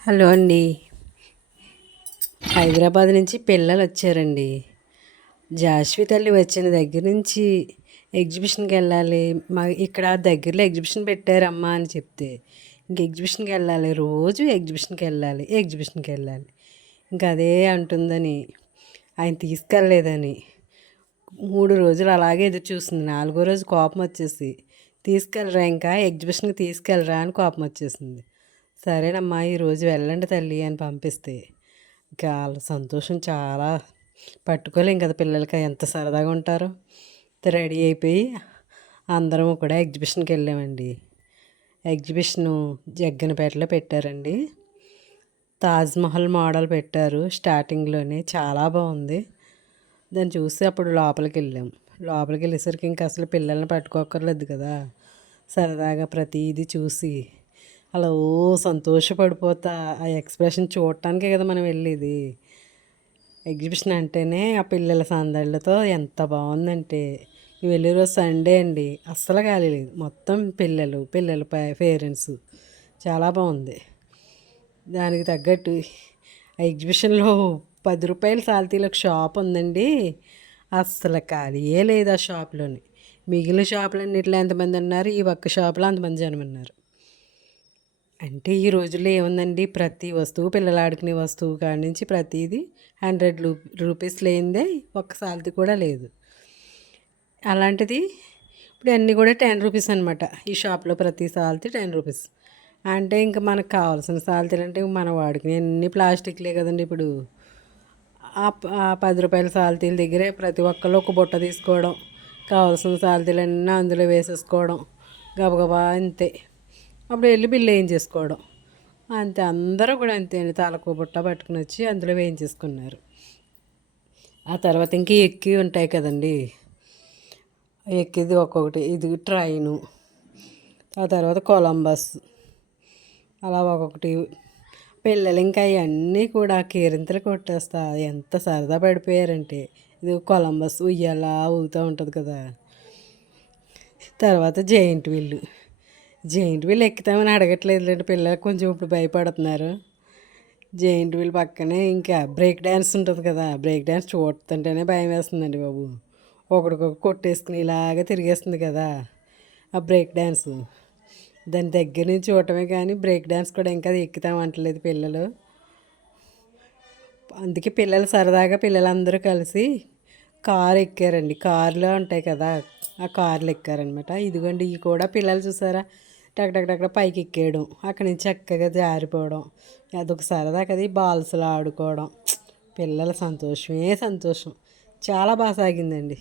Hello అండి. హైదరాబాద్ నుంచి పిల్లలు వచ్చారండి. జాస్వి తల్లి వచ్చిన దగ్గర నుంచి ఎగ్జిబిషన్కి వెళ్ళాలి. మా ఇక్కడ దగ్గరలో ఎగ్జిబిషన్ పెట్టారమ్మా అని చెప్తే ఇంక ఎగ్జిబిషన్కి వెళ్ళాలి. రోజు ఎగ్జిబిషన్కి వెళ్ళాలి ఎగ్జిబిషన్కి వెళ్ళాలి. ఇంకా అదే అంటుందని ఆయన తీసుకెళ్ళలేదని. మూడు రోజులు అలాగే ఎదురు చూస్తుంది నాలుగో రోజు కోపం వచ్చేసి తీసుకెళ్ళరా ఇంకా ఎగ్జిబిషన్కి తీసుకెళ్ళరా అని కోపం వచ్చేసింది. సరేనమ్మా ఈరోజు వెళ్ళండి తల్లి అని పంపిస్తే. ఇంకా వాళ్ళ సంతోషం చాలా పట్టుకోలేం కదా పిల్లలకి ఎంత సరదాగా ఉంటారో. రెడీ అయిపోయి అందరం కూడా ఎగ్జిబిషన్కి వెళ్ళామండి. ఎగ్జిబిషను జగ్గనపేటలో పెట్టారండి. తాజ్మహల్ మోడల్ పెట్టారు స్టార్టింగ్లోనే చాలా బాగుంది. దాన్ని చూసి అప్పుడు లోపలికి వెళ్ళాం. లోపలికి వెళ్ళేసరికి ఇంకా అసలు పిల్లల్ని పట్టుకోకర్లేదు కదా. సరదాగా ప్రతిదీ చూసి అలా ఓ సంతోషపడిపోతా. ఆ ఎక్స్ప్రెషన్ చూడటానికే కదా మనం వెళ్ళేది. ఎగ్జిబిషన్ అంటేనే ఆ పిల్లల సందడితో ఎంత బాగుందంటే. మేము వెళ్ళే రోజు సండే అండి. అస్సలు ఖాళీ లేదు. మొత్తం పిల్లలు పిల్లల పేరెంట్స్. చాలా బాగుంది. దానికి తగ్గట్టు ఆ ఎగ్జిబిషన్లో పది రూపాయల సాల్తీలకు షాప్ ఉందండి. అస్సలు ఖాళీయే లేదు ఆ షాప్లోని. మిగిలిన షాపులన్నిట్లో ఎంతమంది ఉన్నారు? ఈ ఒక్క షాపులో అంతమంది జనం ఉన్నారు. అంటే ఈ రోజుల్లో ఏముందండి? ప్రతి వస్తువు పిల్లలు ఆడుకునే వస్తువు కాడి నుంచి ప్రతిదీ హండ్రెడ్ రూపీస్ లేనిదే ఒక్క కూడా లేదు. అలాంటిది ఇప్పుడు అన్నీ కూడా టెన్ రూపీస్ అనమాట ఈ షాప్లో ప్రతి సాల్తీ టెన్ రూపీస్. అంటే ఇంకా మనకు కావాల్సిన సాల్తీలు అంటే మన వాడుకునే అన్ని ప్లాస్టిక్లే కదండి ఇప్పుడు. ఆ పది రూపాయల సాల్తీల దగ్గరే ప్రతి ఒక్కళ్ళు ఒక బుట్ట తీసుకోవడం కావాల్సిన సాల్తీలన్నీ అందులో వేసేసుకోవడం గబగబా అంతే. అప్పుడు వెళ్ళి బిల్లు వేయించేసుకోవడం. అంతే అందరూ కూడా అంతే అండి. తలకు బుట్ట పట్టుకుని వచ్చి అందులో వేయించేసుకున్నారు. ఆ తర్వాత ఇంక ఎక్కి ఉంటాయి కదండి. ఎక్కిది ఒక్కొక్కటి ఇది ట్రైను ఆ తర్వాత కొలంబస్ అలా ఒక్కొక్కటి. పిల్లలు ఇంకా అవన్నీ కూడా కేరింతలు కొట్టేస్తా ఎంత సరదా పడిపోయారంటే. ఇది కొలంబస్ ఉయ్యాలా ఊగుతూ ఉంటుంది కదా. తర్వాత జైంట్ వీళ్ళు. జైంట్ వీల్ ఎక్కుతామని అడగట్లేదు పిల్లలు కొంచెం ఇప్పుడు భయపడుతున్నారు. జైంట్ వీల్ పక్కనే ఇంకా బ్రేక్ డ్యాన్స్ ఉంటుంది కదా బ్రేక్ డ్యాన్స్ చూడుతుంటేనే భయం వేస్తుందండి బాబు. ఒకడికొకటి కొట్టేసుకుని ఇలాగ తిరిగేస్తుంది కదా ఆ బ్రేక్ డ్యాన్స్ దాని దగ్గర నుంచి చూడటమే కానీ బ్రేక్ డ్యాన్స్ కూడా ఇంకా ఎక్కుతామంటలేదు పిల్లలు. అందుకే పిల్లలు సరదాగా పిల్లలందరూ కలిసి కారు ఎక్కారండి. కారులో ఉంటాయి కదా ఆ కార్లు ఎక్కారనమాట ఇదిగోండి ఇవి కూడా పిల్లలు చూసారా? టక్ టక్ టక్ పైకి ఎక్కేయడం అక్కడి నుంచి చక్కగా జారిపోవడం అదొక సరదా కదా బాల్స్లో ఆడుకోవడం. పిల్లల సంతోషమే సంతోషం. చాలా బాగా సాగిందండి.